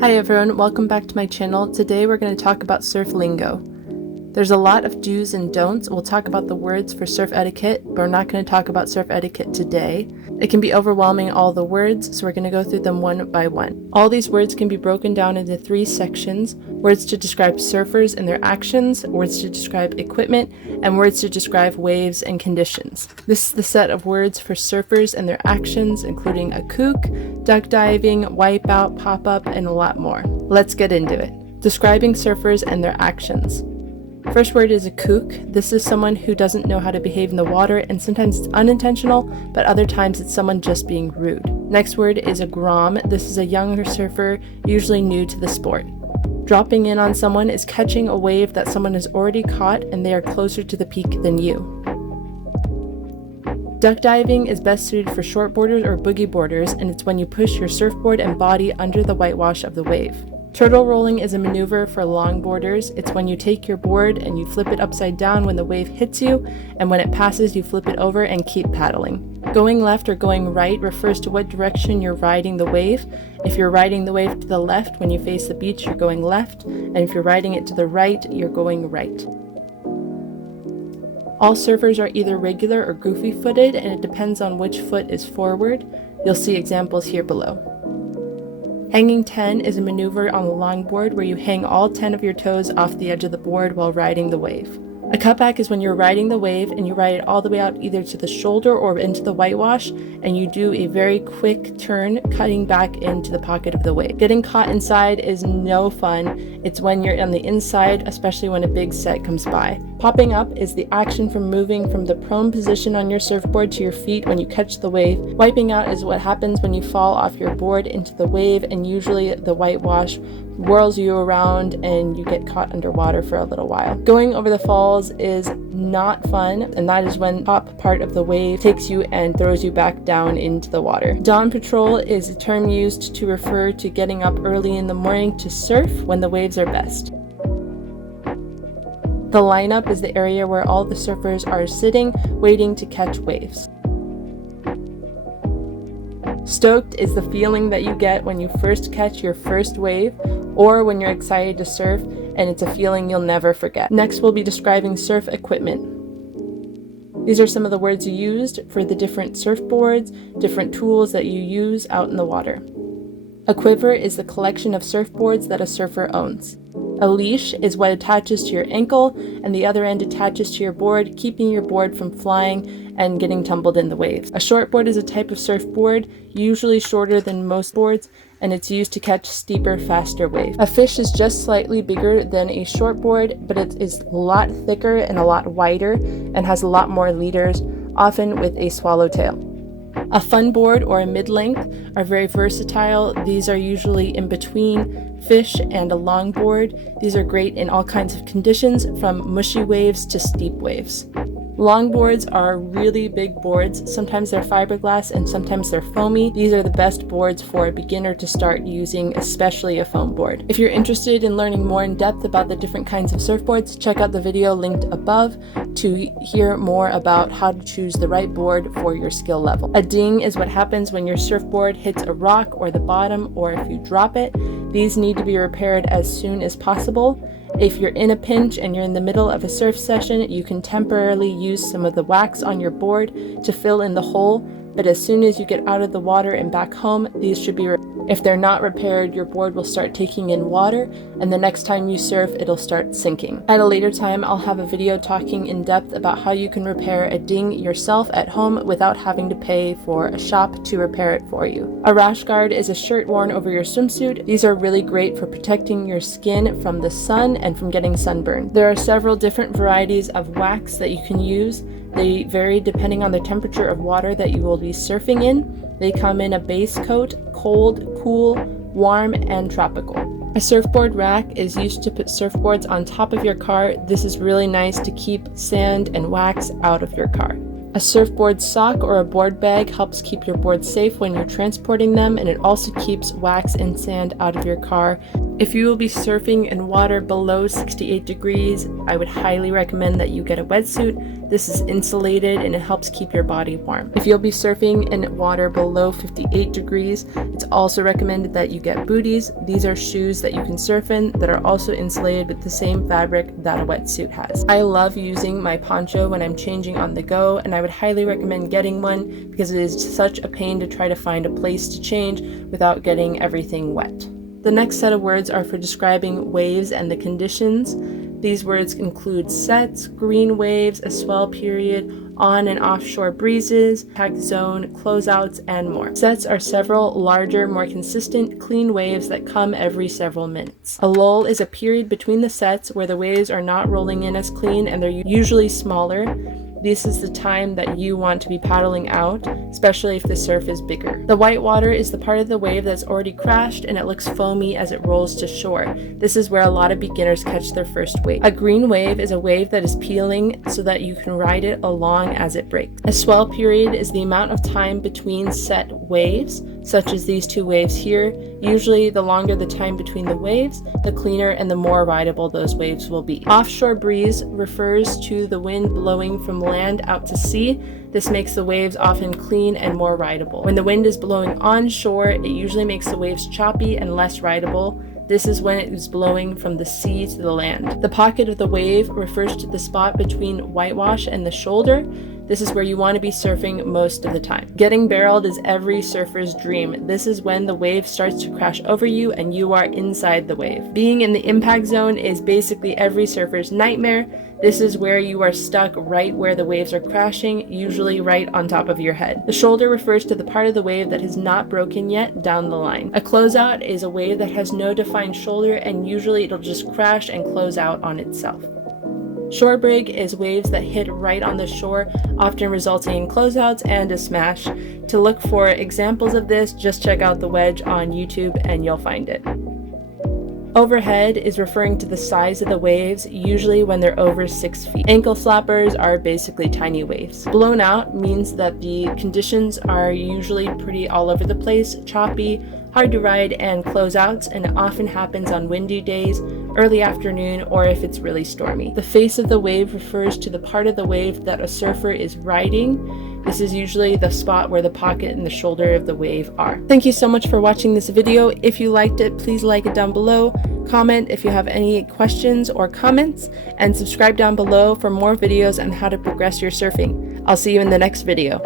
Hi everyone, welcome back to my channel. Today we're going to talk about surf lingo. There's a lot of do's and don'ts. We'll talk about the words for surf etiquette, but we're not going to talk about surf etiquette today. It can be overwhelming, all the words, so we're going to go through them one by one. All these words can be broken down into 3 sections: words to describe surfers and their actions, words to describe equipment, and words to describe waves and conditions. This is the set of words for surfers and their actions, including a kook, duck diving, wipeout, pop-up, and a lot more. Let's get into it. Describing surfers and their actions. First word is a kook. This is someone who doesn't know how to behave in the water, and sometimes it's unintentional, but other times it's someone just being rude. Next word is a grom. This is a younger surfer, usually new to the sport. Dropping in on someone is catching a wave that someone has already caught and they are closer to the peak than you. Duck diving is best suited for shortboarders or boogie boarders, and it's when you push your surfboard and body under the whitewash of the wave. Turtle rolling is a maneuver for longboarders. It's when you take your board and you flip it upside down when the wave hits you, and when it passes you flip it over and keep paddling. Going left or going right refers to what direction you're riding the wave. If you're riding the wave to the left when you face the beach, you're going left, and if you're riding it to the right, you're going right. All surfers are either regular or goofy-footed, and it depends on which foot is forward. You'll see examples here below. Hanging 10 is a maneuver on the longboard where you hang all 10 of your toes off the edge of the board while riding the wave. A cutback is when you're riding the wave and you ride it all the way out either to the shoulder or into the whitewash, and you do a very quick turn, cutting back into the pocket of the wave. Getting caught inside is no fun. It's when you're on the inside, especially when a big set comes by. Popping up is the action from moving from the prone position on your surfboard to your feet when you catch the wave. Wiping out is what happens when you fall off your board into the wave, and usually the whitewash whirls you around and you get caught underwater for a little while. Going over the falls is not fun, and that is when the top part of the wave takes you and throws you back down into the water. Dawn patrol is a term used to refer to getting up early in the morning to surf when the waves are best. The lineup is the area where all the surfers are sitting, waiting to catch waves. Stoked is the feeling that you get when you first catch your first wave, or when you're excited to surf, and it's a feeling you'll never forget. Next, we'll be describing surf equipment. These are some of the words used for the different surfboards, different tools that you use out in the water. A quiver is the collection of surfboards that a surfer owns. A leash is what attaches to your ankle, and the other end attaches to your board, keeping your board from flying and getting tumbled in the waves. A shortboard is a type of surfboard, usually shorter than most boards, and it's used to catch steeper, faster waves. A fish is just slightly bigger than a shortboard, but it is a lot thicker and a lot wider and has a lot more leaders, often with a swallowtail. A fun board or a mid-length are very versatile. These are usually in between fish and a longboard. These are great in all kinds of conditions, from mushy waves to steep waves. Longboards are really big boards. Sometimes they're fiberglass and sometimes they're foamy. These are the best boards for a beginner to start using, especially a foam board. If you're interested in learning more in depth about the different kinds of surfboards, check out the video linked above to hear more about how to choose the right board for your skill level. A ding is what happens when your surfboard hits a rock or the bottom, or if you drop it. These need to be repaired as soon as possible. If you're in a pinch and you're in the middle of a surf session, you can temporarily use some of the wax on your board to fill in the hole, but as soon as you get out of the water and back home, these should be if they're not repaired, your board will start taking in water, and the next time you surf, it'll start sinking. At a later time, I'll have a video talking in depth about how you can repair a ding yourself at home without having to pay for a shop to repair it for you. A rash guard is a shirt worn over your swimsuit. These are really great for protecting your skin from the sun and from getting sunburned. There are several different varieties of wax that you can use. They vary depending on the temperature of water that you will be surfing in. They come in a base coat, cold, cool, warm, and tropical. A surfboard rack is used to put surfboards on top of your car. This is really nice to keep sand and wax out of your car. A surfboard sock or a board bag helps keep your boards safe when you're transporting them, and it also keeps wax and sand out of your car. If you will be surfing in water below 68 degrees, I would highly recommend that you get a wetsuit. This is insulated and it helps keep your body warm. If you'll be surfing in water below 58 degrees, it's also recommended that you get booties. These are shoes that you can surf in that are also insulated with the same fabric that a wetsuit has. I love using my poncho when I'm changing on the go, and I would highly recommend getting one because it is such a pain to try to find a place to change without getting everything wet. The next set of words are for describing waves and the conditions. These words include sets, green waves, a swell period, on and offshore breezes, impact zone, closeouts, and more. Sets are several larger, more consistent, clean waves that come every several minutes. A lull is a period between the sets where the waves are not rolling in as clean and they're usually smaller. This is the time that you want to be paddling out, especially if the surf is bigger. The white water is the part of the wave that's already crashed and it looks foamy as it rolls to shore. This is where a lot of beginners catch their first wave. A green wave is a wave that is peeling so that you can ride it along as it breaks. A swell period is the amount of time between set waves, such as these two waves here. Usually the longer the time between the waves, the cleaner and the more rideable those waves will be. Offshore breeze refers to the wind blowing from land out to sea. This makes the waves often clean and more rideable. When the wind is blowing onshore, it usually makes the waves choppy and less rideable. This is when it is blowing from the sea to the land. The pocket of the wave refers to the spot between whitewash and the shoulder. This is where you want to be surfing most of the time. Getting barreled is every surfer's dream. This is when the wave starts to crash over you and you are inside the wave. Being in the impact zone is basically every surfer's nightmare. This is where you are stuck right where the waves are crashing, usually right on top of your head. The shoulder refers to the part of the wave that has not broken yet down the line. A closeout is a wave that has no defined shoulder and usually it'll just crash and close out on itself. Shore break is waves that hit right on the shore, often resulting in closeouts and a smash. To look for examples of this, just check out the wedge on YouTube and you'll find it. Overhead is referring to the size of the waves, usually when they're over 6 feet. Ankle flappers are basically tiny waves. Blown out means that the conditions are usually pretty all over the place, choppy, hard to ride, and closeouts, and it often happens on windy days, early afternoon, or if it's really stormy. The face of the wave refers to the part of the wave that a surfer is riding. This is usually the spot where the pocket and the shoulder of the wave are. Thank you so much for watching this video. If you liked it, please like it down below, comment if you have any questions or comments, and subscribe down below for more videos on how to progress your surfing. I'll see you in the next video.